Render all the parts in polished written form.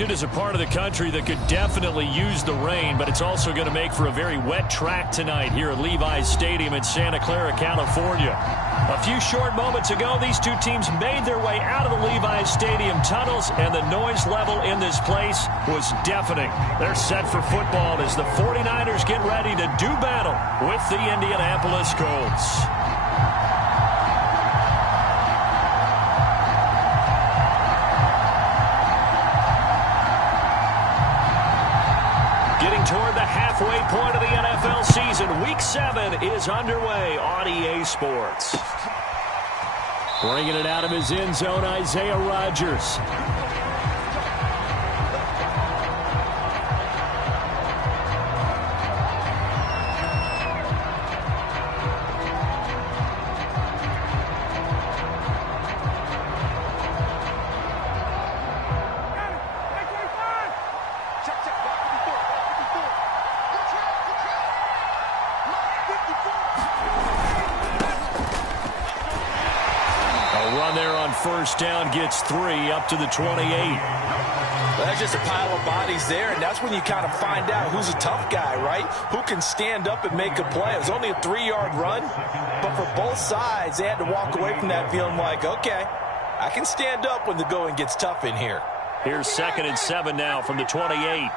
It is a part of the country that could definitely use the rain, but it's also going to make for a very wet track tonight here at Levi's Stadium in Santa Clara, California. A few short moments ago, these two teams made their way out of the Levi's Stadium tunnels, and the noise level in this place was deafening. They're set for football as the 49ers get ready to do battle with the Indianapolis Colts. Toward the halfway point of the NFL season, Week 7 is underway on EA Sports. Bringing it out of his end zone, Isaiah Rodgers. First down gets 3 up to the 28. Well, that's just a pile of bodies there, and that's when you kind of find out who's a tough guy, right? Who can stand up and make a play. It was only a 3-yard run, but for both sides, they had to walk away from that feeling like, okay, I can stand up when the going gets tough in here. Here's 2nd and 7 now from the 28.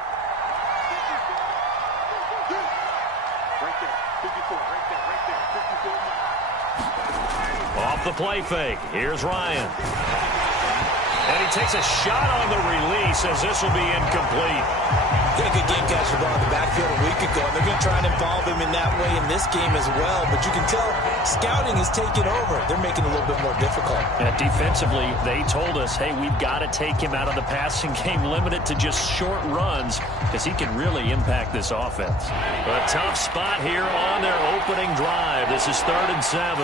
Off the play fake. Here's Ryan. And he takes a shot on the release as this will be incomplete. Got a good game catcher ball in the backfield a week ago, and they're going to try and involve him in that way in this game as well. But you can tell scouting is taking over. They're making it a little bit more difficult. And defensively, they told us, hey, we've got to take him out of the passing game, limit it to just short runs, because he can really impact this offense. A tough spot here on their opening drive. This is 3rd and 7.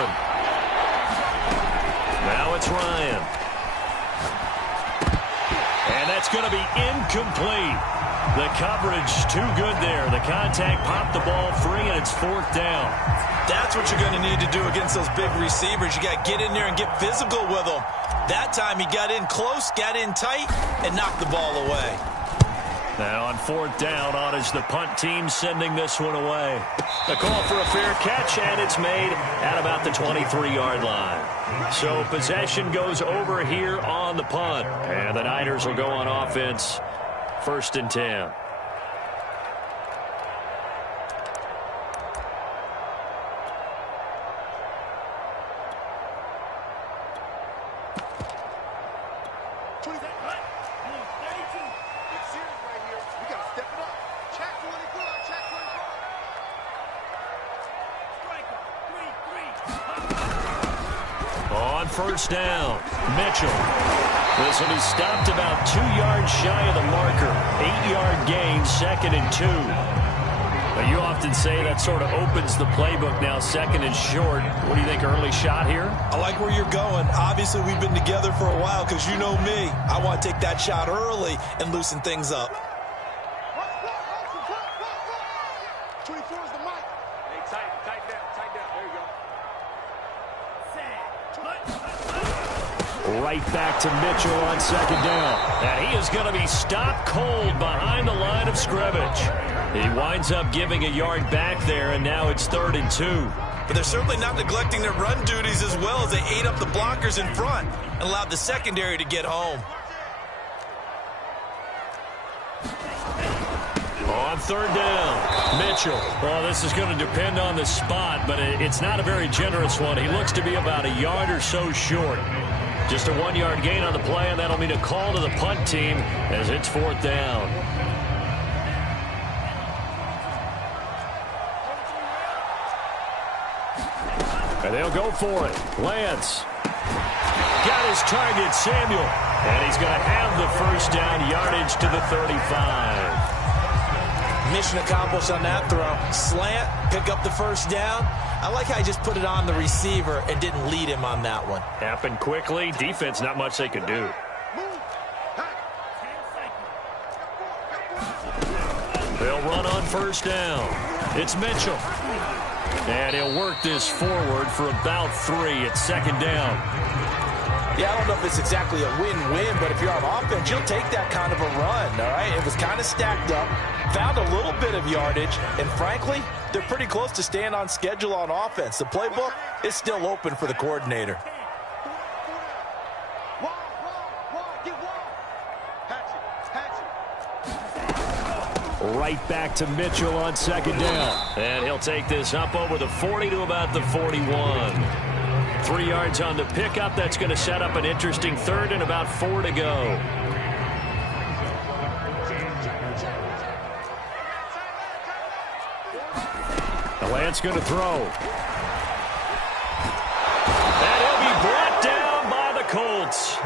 Now it's Ryan. And that's going to be incomplete. The coverage too good there. The contact popped the ball free, and it's 4th down. That's what you're going to need to do against those big receivers. You got to get in there and get physical with them. That time he got in close, got in tight, and knocked the ball away. Now on 4th down, on is the punt team sending this one away. The call for a fair catch, and it's made at about the 23-yard line. So possession goes over here on the punt, and the Niners will go on offense. 1st and 10. On 1st down, Mitchell. This will be stopped about 2 yards shy of the marker. 8-yard gain, 2nd and 2. But you often say that sort of opens the playbook now, 2nd and short. What do you think, early shot here? I like where you're going. Obviously, we've been together for a while because you know me. I want to take that shot early and loosen things up. 24 is the mic. Hey, tight down. There you go. Right back to Mitchell on 2nd down. And he is going to be stopped cold behind the line of scrimmage. He winds up giving a yard back there, and now it's 3rd and 2. But they're certainly not neglecting their run duties as well as they ate up the blockers in front and allowed the secondary to get home. On 3rd down, Mitchell. Well, this is going to depend on the spot, but it's not a very generous one. He looks to be about a yard or so short. Just a 1-yard gain on the play, and that'll mean a call to the punt team as it's 4th down. And they'll go for it. Lance got his target, Samuel. And he's going to have the 1st down, yardage to the 35. Mission accomplished on that throw. Slant, pick up the 1st down. I like how he just put it on the receiver and didn't lead him on that one. Happened quickly. Defense, not much they could do. They'll run on 1st down. It's Mitchell. And he'll work this forward for about 3 at 2nd down. Yeah, I don't know if it's exactly a win-win, but if you're on offense, you'll take that kind of a run, all right? It was kind of stacked up, found a little bit of yardage, and frankly, they're pretty close to staying on schedule on offense. The playbook is still open for the coordinator. Right back to Mitchell on second down. And he'll take this up over the 40 to about the 41. 3 yards on the pickup. That's going to set up an interesting third and about 4 to go. Lance going to throw. And he'll be brought down by the Colts.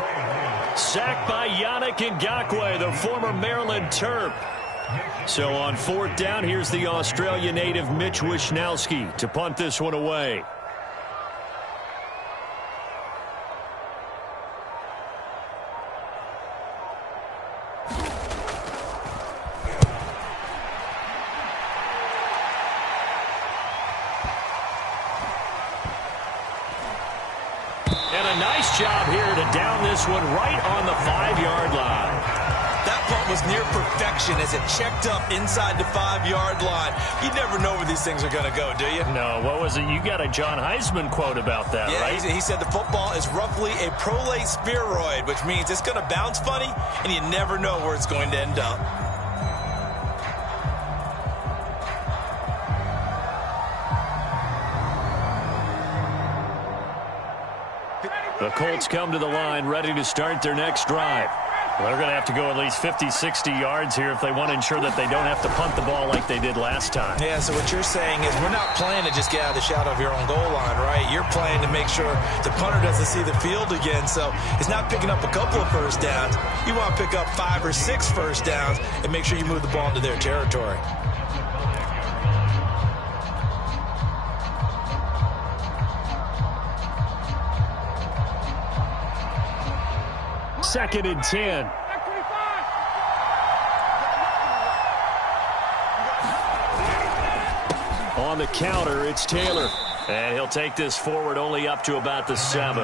Sacked by Yannick Ngakoue, the former Maryland Terp. So on 4th down, here's the Australia native Mitch Wishnowsky to punt this one away. And a nice job here to down this one right on the 5-yard line. That punt was near perfection as it checked up inside the 5-yard line. You never know where these things are going to go, do you? No, what was it? You got a John Heisman quote about that, yeah, right? He said the football is roughly a prolate spheroid, which means it's going to bounce funny, and you never know where it's going to end up. The Colts come to the line ready to start their next drive. Well, they're going to have to go at least 50, 60 yards here if they want to ensure that they don't have to punt the ball like they did last time. Yeah, so what you're saying is we're not playing to just get out of the shadow of your own goal line, right? You're playing to make sure the punter doesn't see the field again. So it's not picking up a couple of first downs. You want to pick up 5 or 6 first downs and make sure you move the ball into their territory. Second and 10. On the counter, it's Taylor. And he'll take this forward only up to about the 7.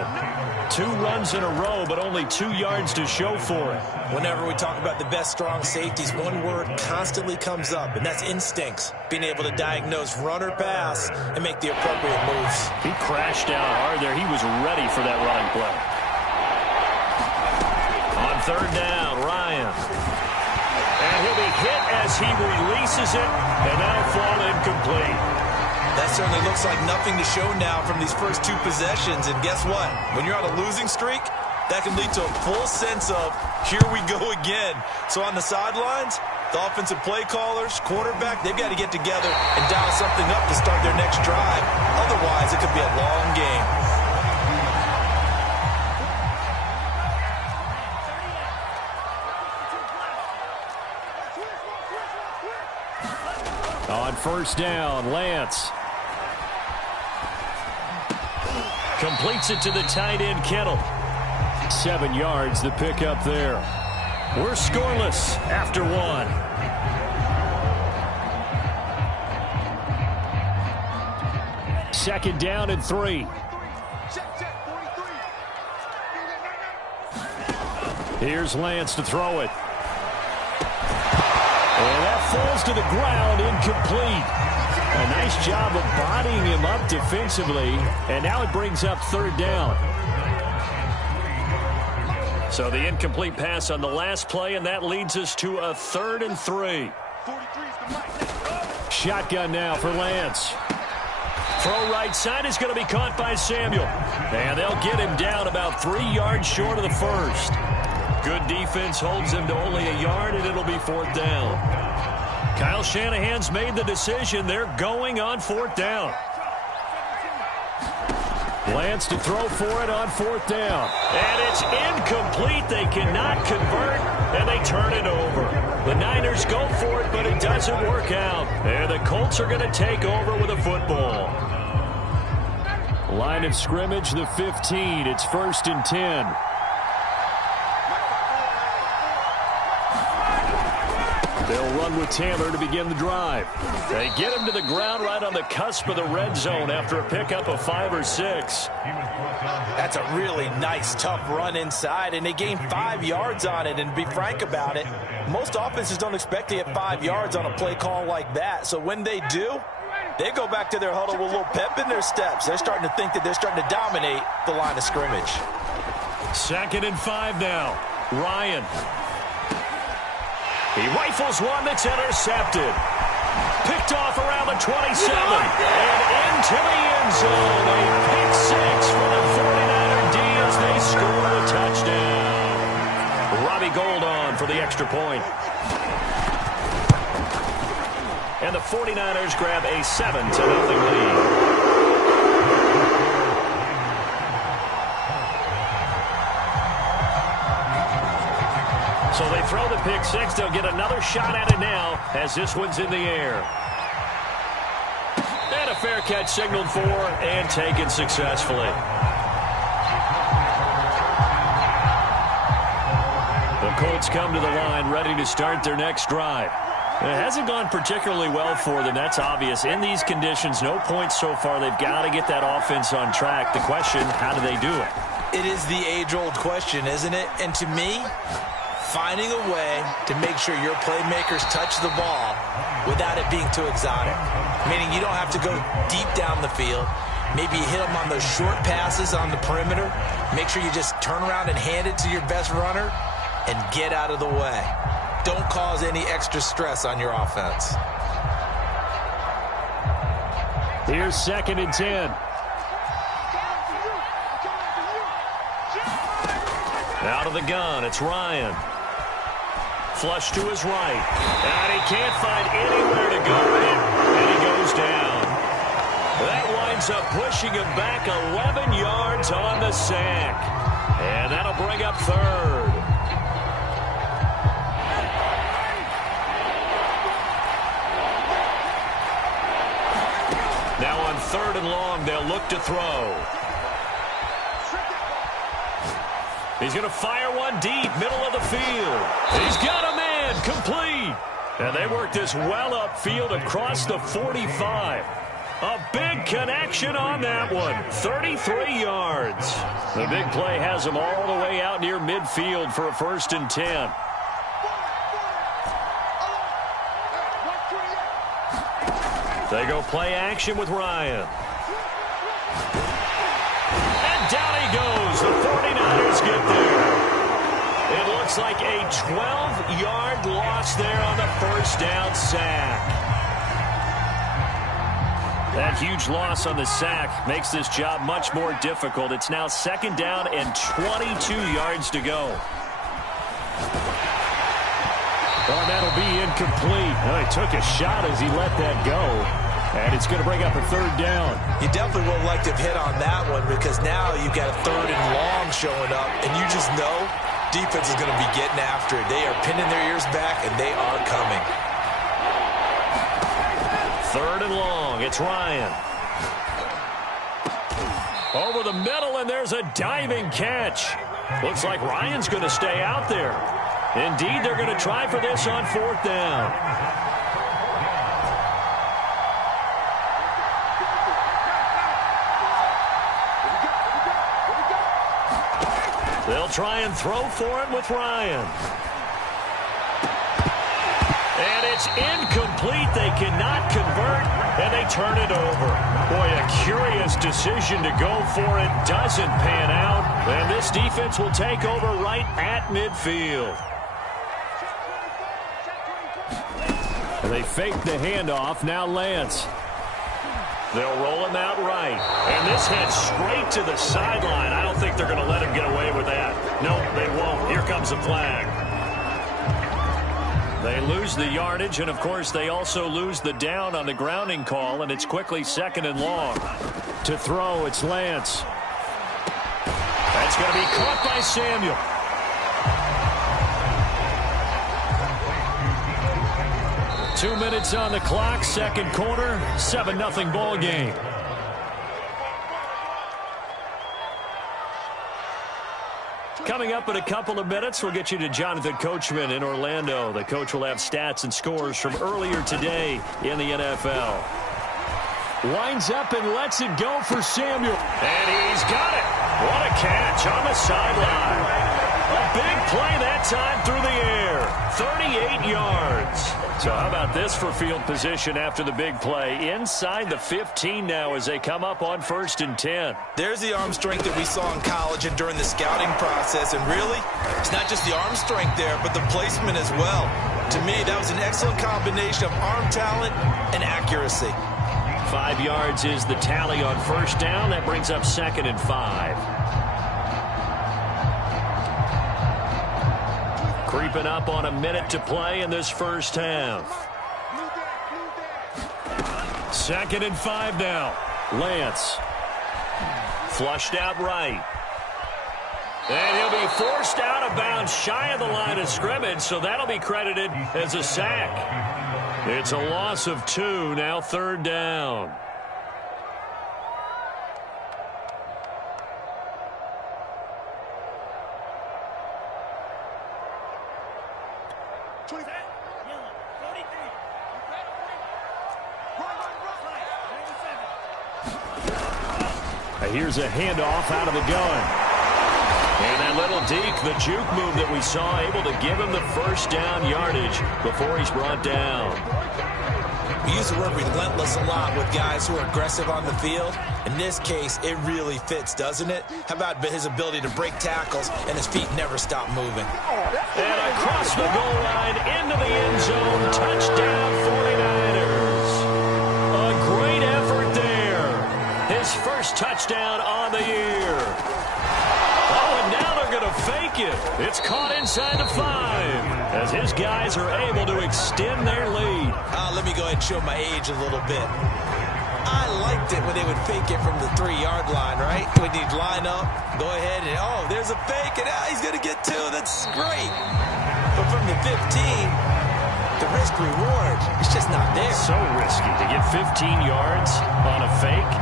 2 runs in a row, but only 2 yards to show for it. Whenever we talk about the best strong safeties, one word constantly comes up, and that's instincts. Being able to diagnose run or pass and make the appropriate moves. He crashed down hard there. He was ready for that running play. On 3rd down, Ryan. And he'll be hit as he releases it, and that'll fall incomplete. That certainly looks like nothing to show now from these first 2 possessions. And guess what? When you're on a losing streak, that can lead to a full sense of, here we go again. So on the sidelines, the offensive play callers, quarterback, they've got to get together and dial something up to start their next drive. Otherwise, it could be a long game. On 1st down, Lance. Completes it to the tight end, Kittle. 7 yards, the pickup there. We're scoreless after 1. Second down and 3. Here's Lance to throw it. And that falls to the ground, incomplete. A nice job of bodying him up defensively, and now it brings up 3rd down. So the incomplete pass on the last play, and that leads us to a 3rd and 3. Shotgun now for Lance. Throw right side is going to be caught by Samuel. And they'll get him down about 3 yards short of the 1st. Good defense holds him to only a yard, and it'll be 4th down. Kyle Shanahan's made the decision. They're going on 4th down. Lance to throw for it on 4th down. And it's incomplete. They cannot convert, and they turn it over. The Niners go for it, but it doesn't work out. And the Colts are going to take over with a football. Line of scrimmage, the 15. It's 1st and 10. They'll run run with Taylor to begin the drive. They get him to the ground right on the cusp of the red zone after a pickup of 5 or 6. That's a really nice, tough run inside, and they gained 5 yards on it. And to be frank about it, most offenses don't expect to get 5 yards on a play call like that. So when they do, they go back to their huddle with a little pep in their steps. They're starting to think that they're starting to dominate the line of scrimmage. 2nd and 5 now. Ryan. He rifles one that's intercepted. Picked off around the 27. And into the end zone. A pick 6 for the 49er D as they score a touchdown. Robbie Gould on for the extra point. And the 49ers grab a 7-0 lead. So they throw the pick 6. They'll get another shot at it now as this one's in the air. And a fair catch signaled for and taken successfully. The Colts come to the line ready to start their next drive. It hasn't gone particularly well for them. That's obvious. In these conditions, no points so far. They've got to get that offense on track. The question, how do they do it? It is the age-old question, isn't it? And to me, finding a way to make sure your playmakers touch the ball without it being too exotic. Meaning you don't have to go deep down the field. Maybe you hit them on those short passes on the perimeter. Make sure you just turn around and hand it to your best runner and get out of the way. Don't cause any extra stress on your offense. Here's 2nd and 10. Out of the gun, it's Ryan. Flush to his right. And he can't find anywhere to go with it. And he goes down. That winds up pushing him back 11 yards on the sack. And that'll bring up 3rd. Now on 3rd and long, they'll look to throw. He's going to fire one deep, middle of the field. He's got a man, complete. And they work this well upfield across the 45. A big connection on that one, 33 yards. The big play has them all the way out near midfield for a 1st and 10. They go play action with Ryan. And down he goes. The 49ers get there. It looks like a 12-yard loss there on the 1st down sack. That huge loss on the sack makes this job much more difficult. It's now 2nd down and 22 yards to go. Well, that'll be incomplete. Well, he took a shot as he let that go. And it's going to bring up a 3rd down. You definitely would like to have hit on that one because now you've got a 3rd and long showing up. And you just know defense is going to be getting after it. They are pinning their ears back, and they are coming. 3rd and long. It's Ryan. Over the middle, and there's a diving catch. Looks like Ryan's going to stay out there. Indeed, they're going to try for this on 4th down. They'll try and throw for it with Ryan. And it's incomplete. They cannot convert, and they turn it over. Boy, a curious decision to go for it. Doesn't pan out. And this defense will take over right at midfield. They fake the handoff. Now Lance. They'll roll him out right. And this heads straight to the sideline. I don't think they're going to let him get away with that. No, they won't. Here comes the flag. They lose the yardage, and, of course, they also lose the down on the grounding call, and it's quickly 2nd and long. To throw, it's Lance. That's going to be caught by Samuel. Two minutes on the clock, 2nd quarter, 7-0 ball game. Coming up in a couple of minutes, we'll get you to Jonathan Coachman in Orlando. The coach will have stats and scores from earlier today in the NFL. Winds up and lets it go for Samuel. And he's got it. What a catch on the sideline. A big play that time through the air. 38 yards. So how about this for field position after the big play? Inside the 15 now as they come up on 1st and 10. There's the arm strength that we saw in college and during the scouting process. And really, it's not just the arm strength there, but the placement as well. To me, that was an excellent combination of arm talent and accuracy. 5 yards is the tally on 1st down. That brings up 2nd and 5. Creeping up on a minute to play in this first half. 2nd and 5 now. Lance. Flushed out right. And he'll be forced out of bounds shy of the line of scrimmage, so that'll be credited as a sack. It's a loss of 2, now 3rd down. Here's a handoff out of the gun. And that little deke, the juke move that we saw, able to give him the 1st down yardage before he's brought down. We use the word relentless a lot with guys who are aggressive on the field. In this case, it really fits, doesn't it? How about his ability to break tackles and his feet never stop moving? And across the goal line into the end zone. Touchdown 49ers. A great effort there. His 1st touchdown on the year. Oh, and now they're going to fake it. It's caught inside the 5 as his guys are able to extend their lead. Let me go ahead and show my age a little bit. I liked it when they would fake it from the 3-yard line, right? When he'd line up, go ahead, and oh, there's a fake, and he's going to get 2. That's great. But from the 15, the risk-reward, it's just not there. So risky to get 15 yards on a fake.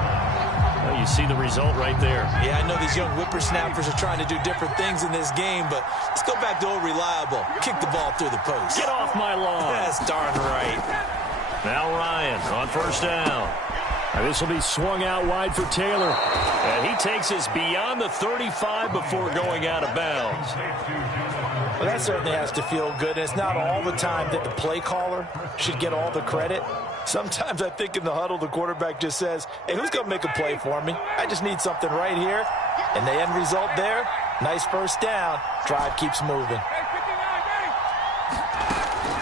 Well, you see the result right there. Yeah, I know these young whippersnappers are trying to do different things in this game, but let's go back to old reliable. Kick the ball through the post. Get off my lawn. That's darn right. Now Ryan on 1st down. And this will be swung out wide for Taylor. And he takes us beyond the 35 before going out of bounds. Well, that certainly has to feel good. And it's not all the time that the play caller should get all the credit. Sometimes I think in the huddle, the quarterback just says, hey, who's going to make a play for me? I just need something right here. And the end result there, nice 1st down. Drive keeps moving.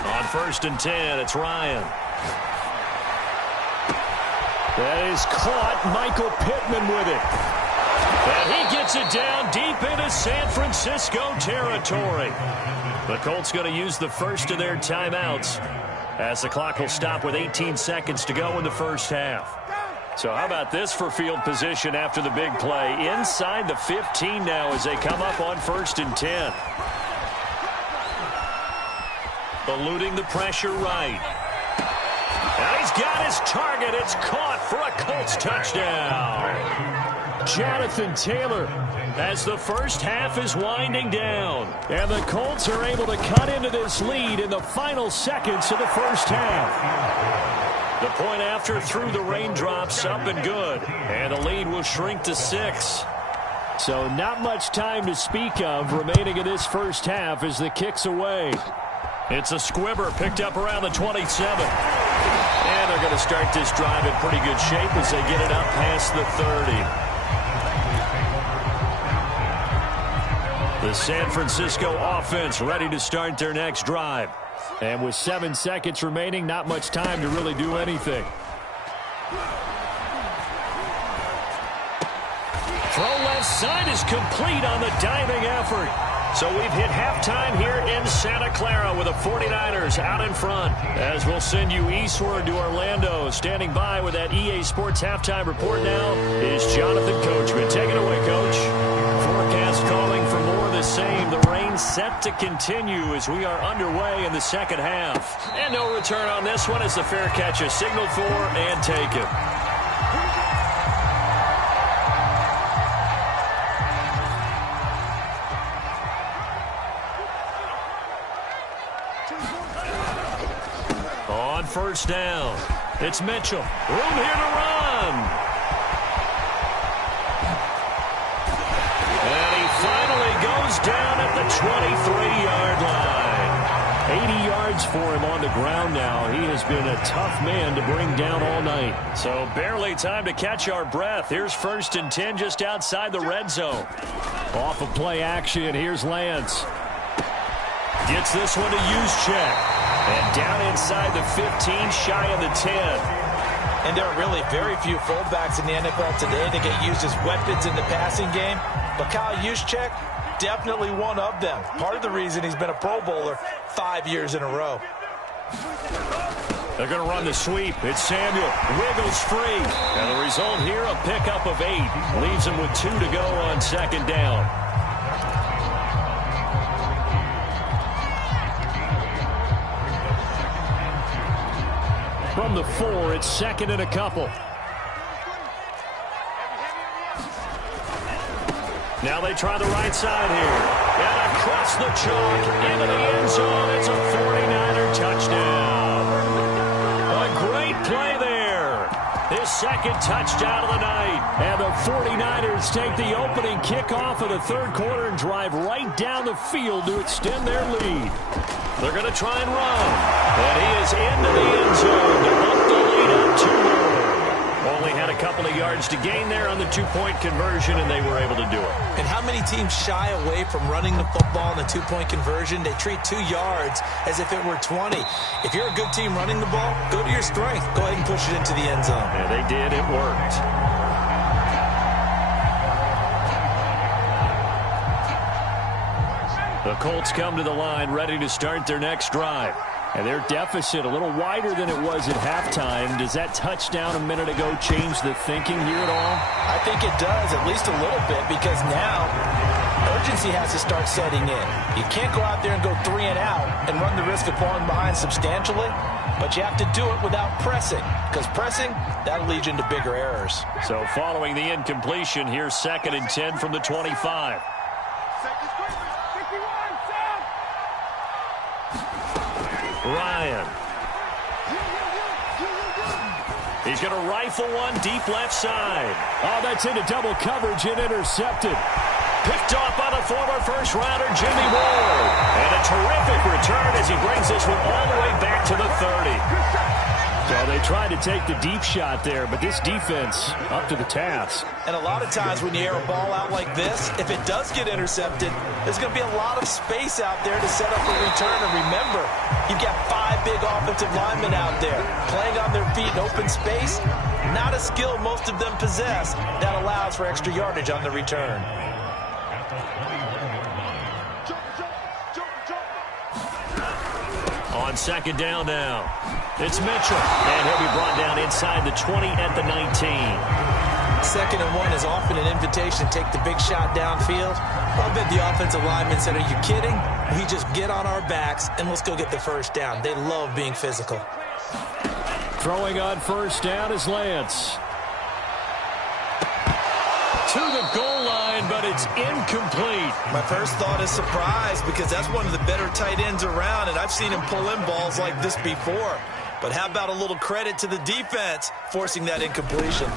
On 1st and 10, it's Ryan. That is caught. Michael Pittman with it. And he gets it down deep into San Francisco territory. The Colts going to use the 1st of their timeouts as the clock will stop with 18 seconds to go in the 1st half. So how about this for field position after the big play? Inside the 15 now as they come up on 1st and 10. Eluding the pressure right. And he's got his target. It's caught for a Colts touchdown. Jonathan Taylor as the 1st half is winding down. And the Colts are able to cut into this lead in the final seconds of the 1st half. The point after through the raindrops up and good. And the lead will shrink to 6. So not much time to speak of remaining in this 1st half as the kick's away. It's a squibber picked up around the 27. And they're going to start this drive in pretty good shape as they get it up past the 30. The San Francisco offense ready to start their next drive. And with 7 seconds remaining, not much time to really do anything. Throw left side is complete on the diving effort. So we've hit halftime here in Santa Clara with the 49ers out in front. As we'll send you eastward to Orlando. Standing by with that EA Sports halftime report now is Jonathan Coachman. Take it away, Coach. Forecast calling for more of the same. The rain set to continue as we are underway in the 2nd half. And no return on this one as the fair catch is signaled for and taken. first down. It's Mitchell. Room here to run. And he finally goes down at the 23-yard line. 80 yards for him on the ground now. He has been a tough man to bring down all night. So barely time to catch our breath. Here's 1st and 10 just outside the red zone. Off of play action, here's Lance. Gets this one to Juszczyk. And down inside the 15, shy of the 10. And there are really very few fullbacks in the NFL today that get used as weapons in the passing game. But Kyle Juszczyk, definitely one of them. Part of the reason he's been a Pro Bowler 5 years in a row. They're going to run the sweep. It's Samuel. Wiggles free. And the result here, a pickup of 8. Leaves him with 2 to go on 2nd down. From the 4, it's 2nd and a couple. Now they try the right side here. And across the chalk into the end zone. It's a 49er touchdown. A great play there. His 2nd touchdown of the night. And the 49ers take the opening kickoff of the 3rd quarter and drive right down the field to extend their lead. They're going to try and run. And he is into the end zone to up the lead up 2-0. Only had a couple of yards to gain there on the 2-point conversion, and they were able to do it. And how many teams shy away from running the football in the 2-point conversion? They treat 2 yards as if it were 20. If you're a good team running the ball, go to your strength. Go ahead and push it into the end zone. Yeah, they did. It worked. The Colts come to the line ready to start their next drive. And their deficit a little wider than it was at halftime. Does that touchdown a minute ago change the thinking here at all? I think it does, at least a little bit, because now urgency has to start setting in. You can't go out there and go 3 and out and run the risk of falling behind substantially, but you have to do it without pressing, because pressing, that'll lead you into bigger errors. So following the incompletion, here's 2nd and 10 from the 25. Ryan. He's going to rifle one deep left side. Oh, that's into double coverage and intercepted. Picked off by the former first-rounder Jimmy Ward. And a terrific return as he brings this one all the way back to the 30. So they tried to take the deep shot there, but this defense up to the task. And a lot of times when you air a ball out like this, if it does get intercepted, there's going to be a lot of space out there to set up a return. And remember, you've got 5 big offensive linemen out there playing on their feet in open space. Not a skill most of them possess that allows for extra yardage on the return. On 2nd down now, it's Mitchell. And he'll be brought down inside the 20 at the 19. 2nd and 1 is often an invitation to take the big shot downfield. I bet the offensive lineman said, are you kidding? We just get on our backs and let's go get the first down. They love being physical. Throwing on 1st down is Lance. To the goal line, but it's incomplete. My first thought is surprise, because that's one of the better tight ends around, and I've seen him pull in balls like this before. But how about a little credit to the defense forcing that incompletion?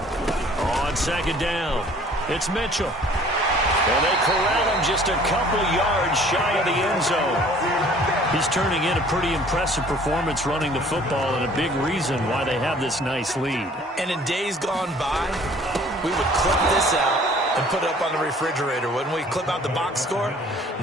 On 2nd down, it's Mitchell. And they corral him just a couple yards shy of the end zone. He's turning in a pretty impressive performance running the football, and a big reason why they have this nice lead. And in days gone by, we would clip this out and put it up on the refrigerator, wouldn't we? Clip out the box score.